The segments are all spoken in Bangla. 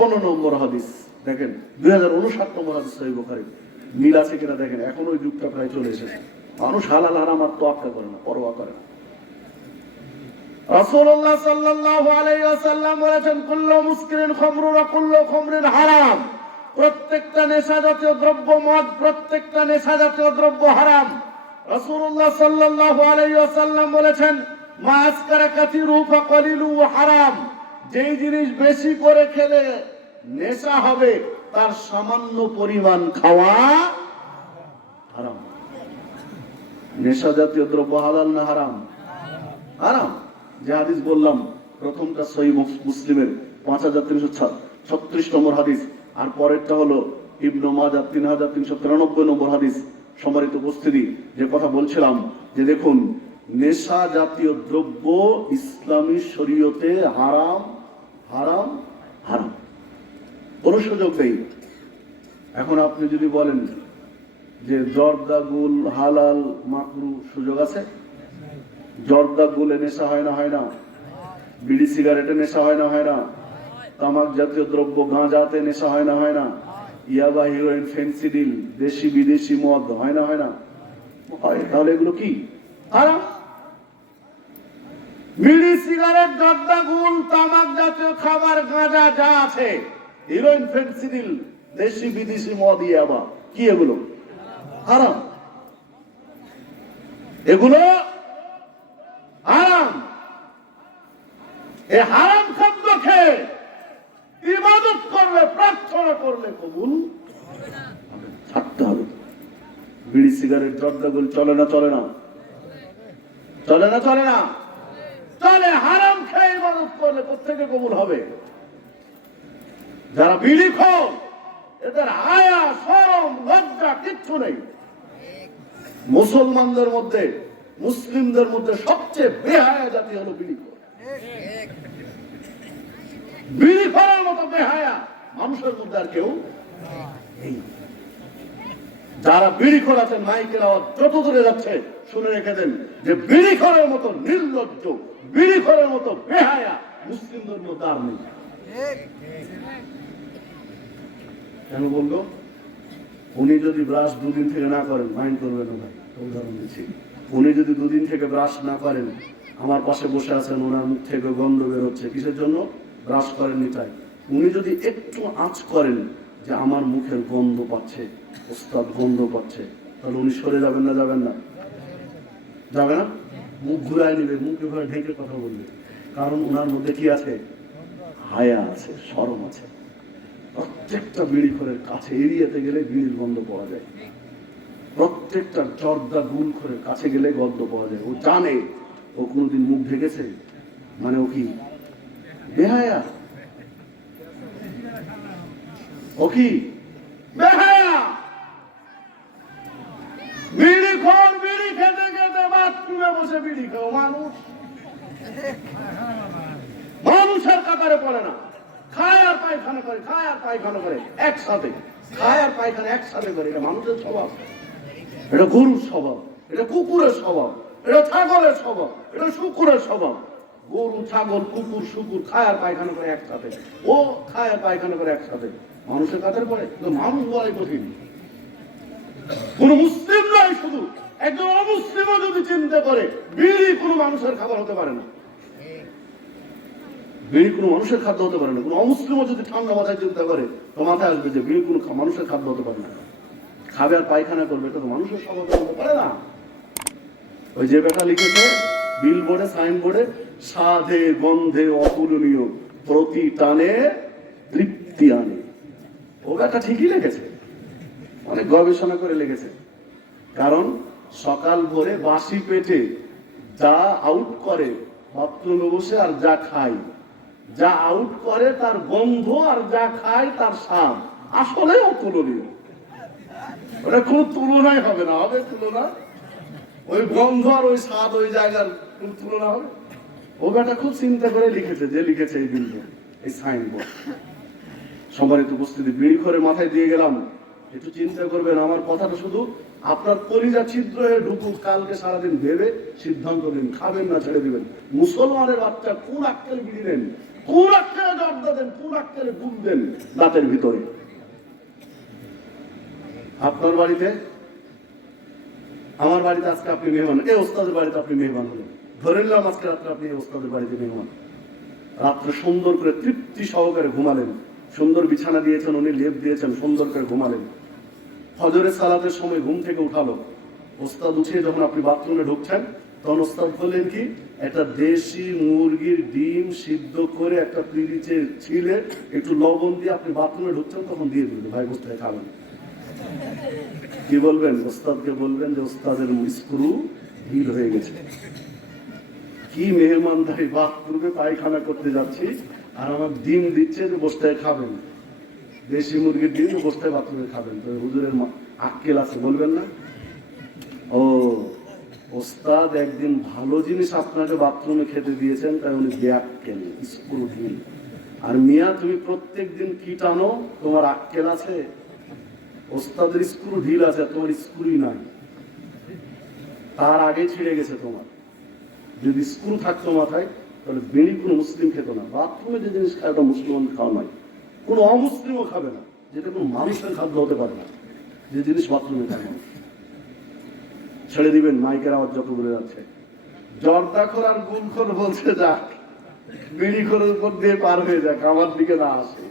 নম্বর হাদিস দেখেন, 2059 নম্বর হাদিস সহিহ বুখারী। মিল আছে কিনা দেখেন, এখন ওই যুগটা প্রায় চলে এসেছে। মানুষ হালাল হারাম আর তোয়াক্কা করে না, পরোয়া করে না। রাসূলুল্লাহ সাল্লাল্লাহু আলাইহি ওয়াসাল্লাম বলেছেন, কুল্লু মুসকিরিন খামরুন ওয়া কুল্লু খামরিন হারাম। প্রত্যেকটা নেশা জাতীয় দ্রব্য মদ, প্রত্যেকটা নেশা জাতীয় দ্রব্য হারাম। রাসূলুল্লাহ সাল্লাল্লাহু আলাইহি ওয়াসাল্লাম বলেছেন, মা আসকারা কাসীরু ফাকালিলু হারাম। যেই জিনিস বেশি করে খেলে নেশা হবে, তার সামান্য পরিমাণ খাওয়া হারাম। নেশা জাতীয় দ্রব্য হালাল না হারাম? হারাম। যে হাদিস বললাম, প্রথমটা সহিহ মুসলিমের 5336 নম্বর হাদিস, আর পরেরটা হলো ইবনে মাজাহ 3393 নম্বর হাদিস। সম্মানিত উপস্থিতি, যে কথা বলছিলাম যে দেখুন, নেশা জাতীয় দ্রব্য ইসলামী শরীয়তে হারাম হারাম হারাম, কোনো সুযোগ নেই। এখন আপনি যদি বলেন যে জর্দা গুল হালাল মাকরু, সুযোগ আছে? জর্দা গুলে নেশা হয় না? হয় না। বিড়ি সিগারেটে নেশা হয় না? হয় না। তামাক জাতীয় দ্রব্য গাঁজাতে নেশা হয় না? হয় না। ইয়াবা, হিরোইন, ফেন্সিডিল, দেশি বিদেশি মদ হয় না? হয় না। হয়। তাহলে এগুলো কি হারাম? বিড়ি সিগারেট জর্দা গুল তামাক জাতীয় খাবার গাঁজা যা আছে, হিরোইন, ফেন্সিডিল, দেশি বিদেশি মদ, ইয়াবা, কি এগুলো হারাম। এগুলো হারাম। এই হারাম খাদ্য খেয়ে ইবাদত করলে, প্রার্থনা করলে কবুল ছাড়তে হবে। বিড়ি সিগারেট জর্দা গুল চলে না? চলে না? চলে না? চলে না? চলে। হারাম খেয়ে ইবাদত করলে কোত্থেকে কবুল হবে? যারা বিড়ি খায় এদের হায়া শরম লজ্জা কিচ্ছু নেই। মুসলমানদের মধ্যে, মুসলিমদের মধ্যে সবচেয়ে বেহায়া জাতি হলো বিড়ি খোর। বিড়ি খাওয়ার মতো বেহায়া মানুষের মধ্যে আর কেউ নেই। যারা বিড়ি খোর আছেন, মাইকের আওয়াজ যত দূরে যাচ্ছে শুনে রেখে দেন যে বিড়ি খোরের মতো নির্লজ্জ, বিড়ি খোরের মতো বেহায়া মুসলিমদের মধ্যে আর নেই। কেন বললো? উনি যদি ব্রাশ দুদিন থেকে না করেন, মাইন্ড করবেন না ভাই, উদাহরণ দিচ্ছি। উনি যদি দুদিন থেকে ব্রাশ না করেন, আমার পাশে বসে আছেন, ওনার মুখ থেকে গন্ধ বেরোচ্ছে, কিসের জন্য? ব্রাশ করেননি তাই। উনি যদি একটু আঁচ করেন যে আমার মুখের গন্ধ পাচ্ছে, ওস্তাদ গন্ধ পাচ্ছে, তাহলে উনি সরে যাবেন না? যাবেন না? যাবে না? মুখ ঘুরায় নিবে, মুখে ঘুরে ঢেকে কথা বলবে। কারণ ওনার মধ্যে কি আছে? হায়া আছে, শরম আছে। প্রত্যেকটা বিড়ি খোরের কাছে এরিয়াতে গেলে বিড়ির গন্ধ পাওয়া যায়। প্রত্যেকটা জর্দা গুল খোরের কাছে গেলে গন্ধ পাওয়া যায়। ও জানে ও কোনোদিন মুখ ঢেকেছে, মানে ও কি বেহায়া? ও কি বেহায়া? বিড়ি খোর, বিড়ি খেতে খেতে বাথরুমে বসে বিড়ি খাও মানুষ। মানুষের কাতারে পড়ে না, খায় আর পায়খানা করে, খায় আর পায়খানা করে একসাথে, খায় আর পায়খানা একসাথে করে। এটা মানুষের স্বভাব? এটা গরুর স্বভাব, এটা কুকুরের স্বভাব, এটা ছাগলের স্বভাব, এটা শুকুরের স্বভাব। গরু, ছাগল, কুকুর, শুকুর খায় আর পায়খানা করে একসাথে, ও খায় আর পায়খানা করে একসাথে। মানুষের কাতারে পড়ে? মানুষ বলাই কঠিন। কোন মুসলিম নয়, শুধু একজন অমুসলিমও যদি চিন্তা করে বিড়ি কোনো মানুষের খাবার হতে পারে না, বিড়ি কোনো মানুষের খাদ্য হতে পারে না। কোন অমুসলিমও যদি ঠান্ডা মাথায় চিন্তা করে, তো মাথায় আসবে যে বিড়ি কোনো মানুষের খাদ্য হতে পারে না। খাবে আর পায়খানা করবে, এটা তো মানুষের স্বভাব হতে পারে না। ওই যে বেটা লিখেছে বিল বোর্ডে, সাইন বোর্ডে, স্বাদে গন্ধে অতুলনীয়, প্রতি টানে তৃপ্তি আনে। ও বেটা ঠিকই লিখেছে, অনেক গবেষণা করে লিখেছে। কারণ সকাল ভোরে বাসি পেটে যা আউট করে বাথরুমে বসে, আর যা খায়, যা আউট করে তার গন্ধ, আর যা খায় তার স্বাদ আসলে অতুলনীয়। ওটা কোনো তুলনাই হবে না। হবে তুলনা? ওই গন্ধ আর ওই স্বাদ, ওই জায়গার কোন তুলনা হবে? ও বেটা খুব চিন্তা করে লিখেছে, যে লিখেছে এই বিলবোর্ড, এই সাইনবোর্ড। সম্মানিত উপস্থিতি, বিড়ি করে মাথায় দিয়ে গেলাম, একটু চিন্তা করবেন। আমার কথাটা শুধু আপনার কলিজা ছিদ্র হয়ে ঢুকুক, কালকে সারাদিন ভেবে সিদ্ধান্ত নিন, খাবেন না ছেড়ে দিবেন। মুসলমানের বাচ্চা কোন আক্কেল বিড়ি নেন? কোন আক্কেলে জর্দা দেন, কোন আক্কেলে গুল দেন দাঁতের ভিতরে। আপনার বাড়িতে, আমার বাড়িতে আজকে আপনি মেহমান, এই ওস্তাদের বাড়িতে আপনি মেহমান হলেন, ধরে নিলাম আজকে রাত্রে আপনি এই ওস্তাদের বাড়িতে মেহমান। রাত্রে সুন্দর করে তৃপ্তি সহকারে ঘুমালেন, সুন্দর বিছানা দিয়েছেন, উনি লেপ দিয়েছেন, সুন্দর করে ঘুমালেন। ফজরের সালাতের সময় ঘুম থেকে উঠালো, ওস্তাদ উঠিয়ে যখন আপনি বাথরুমে ঢুকছেন, তখন ওস্তাদ বললেন কি, একটা দেশি মুরগির ডিম সিদ্ধ করে একটা পিরিচে ছিলে একটু লবণ দিয়ে আপনি বাথরুমে ঢুকছেন, তখন দিয়ে দিলেন, ভাই বসতে খাবেন। কি বলবেন? ওস্তাদকে বলবেন যে ওস্তাদের স্ক্রু ঢিল হয়ে গেছে। কি মেহমানদারি, বাথরুমে পায়খানা করতে যাচ্ছি আর আমার ডিম দিচ্ছে যে বসতে খাবেন, দেশি মুরগির ডিম বসতে বাথরুমে খাবেন, তো হুজুরের আক্কেল আছে বলবেন না? ও ওস্তাদ একদিন ভালো জিনিস আপনাকে বাথরুমে খেতে দিয়েছেন, তাই উনি বেআক্কেল, স্ক্রু ঢিল। আর মিয়া তুমি প্রত্যেক দিন কি টানো, তোমার আক্কেল আছে? ওস্তাদের স্ক্রু ঢিল আছে, তোমার স্ক্রুই নাই, তার আগে ছিঁড়ে গেছে তোমার। যদি স্ক্রু থাকতো মাথায়, তাহলে বিড়ি কোনো মুসলিম খেত না। বাথরুমে যে জিনিস খায় ওটা মুসলমান খাওয়া নয়, কোনো অমুসলিমও খাবে না, যেটা কোনো মানুষের খাদ্য হতে পারে না, যে জিনিস বাথরুমে খায় মানুষ। ছেড়ে দিবেন, মাইকের আওয়াজ যত বলে যাচ্ছে। জর্দাখোর আর গুলখোর বলছে যাক, বিড়িখোরের উপর দিয়ে পার হয়ে যাক, আমার দিকে না আসে।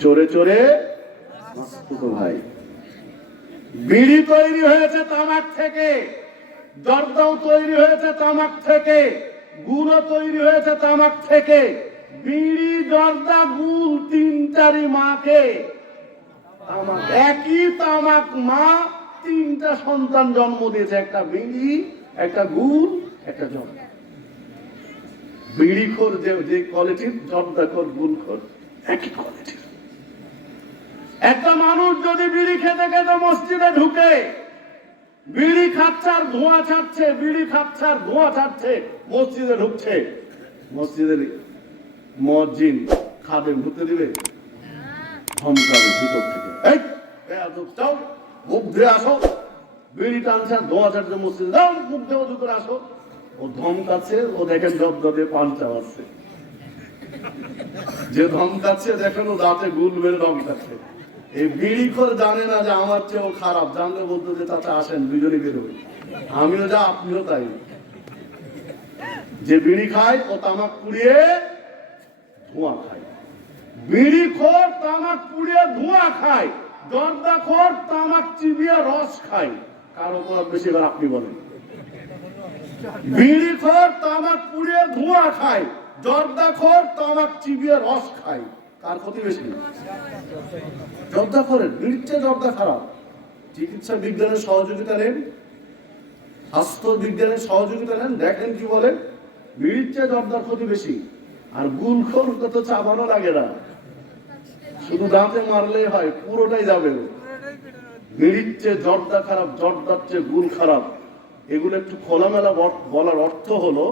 চোরে চোরে মাস্তুতো ভাই। বিড়ি তৈরি হয়েছে তামাক থেকে, জর্দাও তৈরি হয়েছে তামাক থেকে, গুলও তৈরি হয়েছে তামাক থেকে। বিড়ি, জর্দা, গুল তিনটারই মাকে তামাক, একই তামাক মা তিনটা সন্তান জন্ম দিয়েছে, একটা বিড়ি, একটা গুল, একটা জর্দা। বিড়িখোর যে কোয়ালিটির, জর্দাখোর, গুলখোর একই কোয়ালিটির। একটা মানুষ যদি বিড়ি খেতে খেতে মসজিদে ঢুকে, বিড়ি খাচ্ছে আর ধোঁয়া ছাড়ছে, বিড়ি খাচ্ছে আর ধোঁয়া ছাড়ছে, মসজিদে ঢুকছে, মসজিদের মুয়াজ্জিন খাদেম ঢুকতে দিবে? ধমকাবে ভিতর থেকে, এই যাও মুখ ধুয়ে আসো, বিড়ি টানছে আর ধোঁয়া ছাড়ছে, মসজিদে যাও মুখ ধুয়ে অজু করে আসো। ও ধমকাচ্ছে, ও দেখেন জর্দা দিয়ে পান চাওয়াচ্ছে। যে ধমকাচ্ছে দেখেন ও দাঁতে গুল মেরে ধমকাচ্ছে। এই বিড়িখোর জানে না যে আমার চেয়েও খারাপ, জানলে বলতো যে চাচা আসেন দুজনে বেরোবে, আমিও যা আপনিও তাই। যে বিড়ি খায় ও তামাক পুড়িয়ে ধোঁয়া খায়, বিড়িখোর তামাক পুড়িয়ে ধোঁয়া খায়, জর্দাখোর তামাক চিবিয়ে রস খায়। কার অপরাধ বেশি এবার আপনি বলেন? বিড়িখোর তামাক পুড়িয়ে ধোঁয়া খায়, জর্দাখোর তামাক চিবিয়ে রস খায়, কার ক্ষতি বেশি? জর্দাখোরের। বিড়ির চেয়ে জর্দা খারাপ। চিকিৎসা বিজ্ঞানের সহযোগিতা নেন, স্বাস্থ্য বিজ্ঞানের সহযোগিতা নেন, দেখেন কি বলে, বিড়ির চেয়ে জর্দার ক্ষতি বেশি। আর গুলখোর তো চাবানো লাগে না, শুধু দাঁতে মারলেই হয়, পুরোটাই যাবে। বিড়ির চেয়ে জর্দা খারাপ, জর্দার চেয়ে গুল খারাপ। এগুলো একটু খোলামেলা বলার অর্থ হলো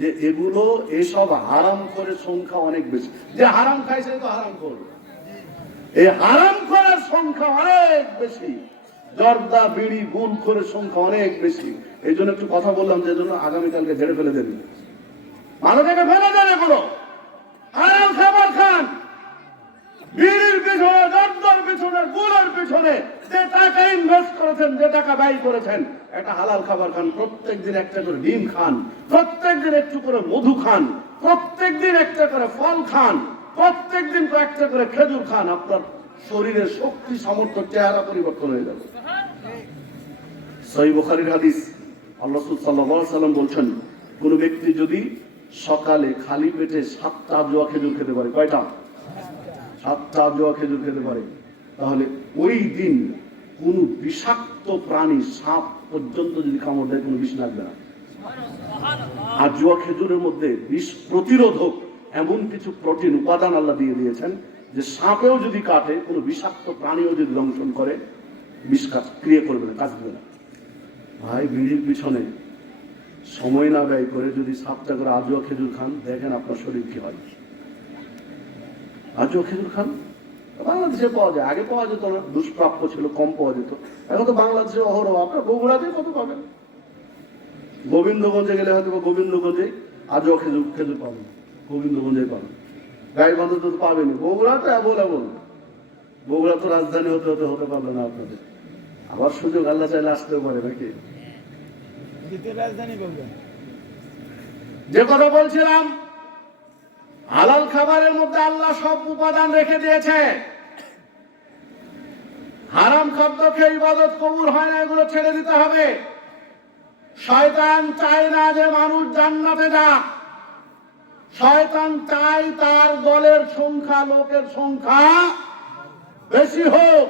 যে এগুলো, এসব হারাম করে সংখ্যা অনেক বেশি। যে হারাম খাইছে তো হারাম করবে, এই হারাম করার সংখ্যা অনেক বেশি। জর্দা, বিড়ি, গুল করে সংখ্যা অনেক বেশি। এই জন্য একটু কথা বললাম, যে জন্য আগামীকালকে ঝেড়ে ফেলে দেবেন, মানুষকে ফেলে দেন। এগুলো হারাম খাবার খান। বিড়ির পিছনে, জর্দার পিছনে, গুলের পিছনে যে টাকা ইনভেস্ট করেছেন, যে টাকা ব্যয় করেছেন, একটা হালাল খাবার খান। প্রত্যেকদিন একটা করে ডিম খান, প্রত্যেকদিন একটু করে মধু খান, প্রত্যেকদিন একটা করে ফল খান, প্রত্যেকদিন একটা করে খেজুর খান। আপনার শরীরের শক্তি, সামর্থ্য, চেহারা পরিবর্তন হয়ে যাবে। সহিহ বুখারীর হাদিস, আল্লাহ রাসূল সাল্লাল্লাহু আলাইহি ওয়াসাল্লাম বলছেন, কোন ব্যক্তি যদি সকালে খালি পেটে 7টা আজওয়া খেজুর খেতে পারে, কয়টা? 7টা আজওয়া খেজুর খেতে পারে, তাহলে ওই দিন কোন বিষাক্ত প্রাণী, সাপ পর্যন্ত যদি কামড় দেয়, কোনো বিষ লাগবে না। আজওয়া খেজুরের মধ্যে বিষ প্রতিরোধক এমন কিছু প্রোটিন উপাদান আল্লাহ দিয়ে দিয়েছেন, যে সাপেও যদি কাটে, কোনো বিষাক্ত প্রাণীও যদি দংশন করে, বিষ ক্রিয়া করবে না, কাজ দেবে না। ভাই, বিড়ির পিছনে সময় না ব্যয় করে যদি 7টা করে আজওয়া খেজুর খান, দেখেন আপনার শরীর কি হয়। আজওয়া খেজুর খান, বাংলাদেশে পাওয়া যায়, আগে পাওয়া যেত না, দুষ্প্রাপ্য ছিল, কম পাওয়া যেত। এখন তো বাংলাদেশে অহরহ, আপনার বগুড়াতে কত পাবেন, গোবিন্দগঞ্জে গেলে হয়তো গোবিন্দগঞ্জে আজও খেজুর খেজুর পাবেন, গোবিন্দগঞ্জে পাবেন, গাইবান্ধে তো পাবেনি। বগুড়া তো অ্যাভেলেবল, বগুড়া তো রাজধানী হতে হতে হতে পারবে না আপনাদের। আবার সুযোগ আল্লাহ চাইলে আসতেও পারে নাকি। যে কথা বলছিলাম, হালাল খাবারের মধ্যে আল্লাহ সব উপাদান রেখে দিয়েছে। হারাম খাদ্য খেয়ে ইবাদত কবুল হয় না, এগুলো ছেড়ে দিতে হবে। শয়তান চায় না যে মানুষ জান্নাতে যাক, শয়তান চায় তার দলের সংখ্যা, লোকের সংখ্যা বেশি হোক।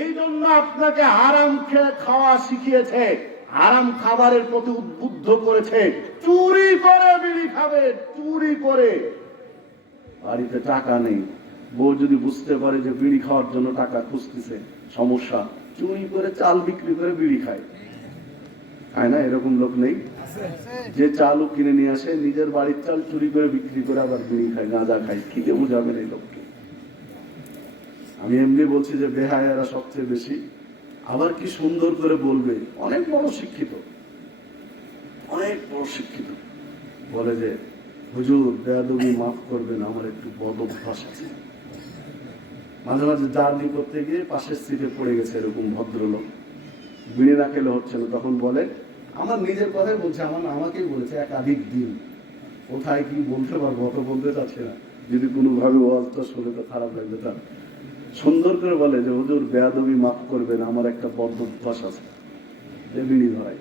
এই জন্য আপনাকে হারাম খেয়ে খাওয়া শিখিয়েছে, হারাম খাবারের প্রতি উদ্বুদ্ধ করেছে। চুরি করে বিড়ি খাবে, চুরি করে। বাড়িতে টাকা নেই, বউ যদি বুঝতে পারে যে বিড়ি খাওয়ার জন্য টাকা খুঁজতেছে, সমস্যা, চুরি করে চাল বিক্রি করে বিড়ি খায়। খায় না এরকম লোক নেই? যে চালও কিনে নিয়ে আসে, নিজের বাড়ির চাল চুরি করে বিক্রি করে আবার বিড়ি খায়, গাঁজা খায়। কি যে বুঝাবেন এই লোককে। আমি এমনি বলছি যে বেহায়ারা সবচেয়ে বেশি। আবার কি সুন্দর করে বলবে, অনেক বড় শিক্ষিত, অনেক বড় শিক্ষিত, বলে যে হুজুর বেয়াদবি মাফ করবেন, আমার একটু বদ অভ্যাস আছে। মাঝে মাঝে জার্নি করতে গিয়ে পাশের সিটে পড়ে গেছে এরকম ভদ্রলোক, বিড়ি না খেলে হচ্ছে না, তখন বলে, আমার নিজের কথাই বলছে, আমাকেই বলেছে একাধিক দিন, কোথায় কি বলতে পারবো অত বলতে চাচ্ছে না, যদি কোনোভাবে ওয়াজটা শুনে তো খারাপ লাগবে তার। সুন্দর করে বলে যে হুজুর বেয়াদবি মাফ করবেন, আমার একটা বদ অভ্যাস আছে, যে বিড়ি ধরাই।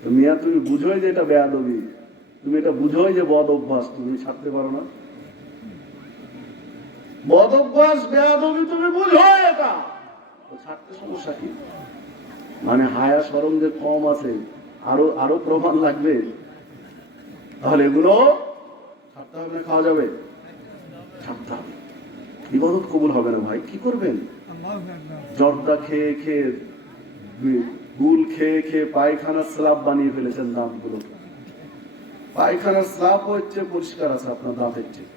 তো মিয়া তুমি বুঝোই যে এটা বেয়াদবি, তুমি এটা বুঝোই যে বদ অভ্যাস, তুমি ছাড়তে পারো না। বদ অভ্যাস বেয়াদবি তুমি বুঝো, এটা তো ছাড়তে সমস্যা কি? মানে হায়া শরম যে কম আছে, আরো আরো প্রমাণ লাগবে। তাহলে এগুলো ছাড়তে হবে না, খাওয়া যাবে? ছাড়তে হবে। ইবাদত কবুল হবে না ভাই, কি করবেন? জর্দা খেয়ে খেয়ে, গুল খেয়ে খেয়ে পায়খানার স্ল্যাব বানিয়ে ফেলেছেন দাঁতগুলো। পায়খানার স্ল্যাব হচ্ছে পরিষ্কার আছে আপনার দাঁতের চেয়ে,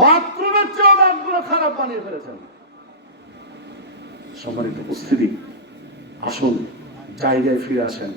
বাথরুমের চেয়েও দাঁতগুলো খারাপ বানিয়ে ফেলেছেন। সম্মানিত উপস্থিতি, আসুন জায়গায় ফিরে আসেন।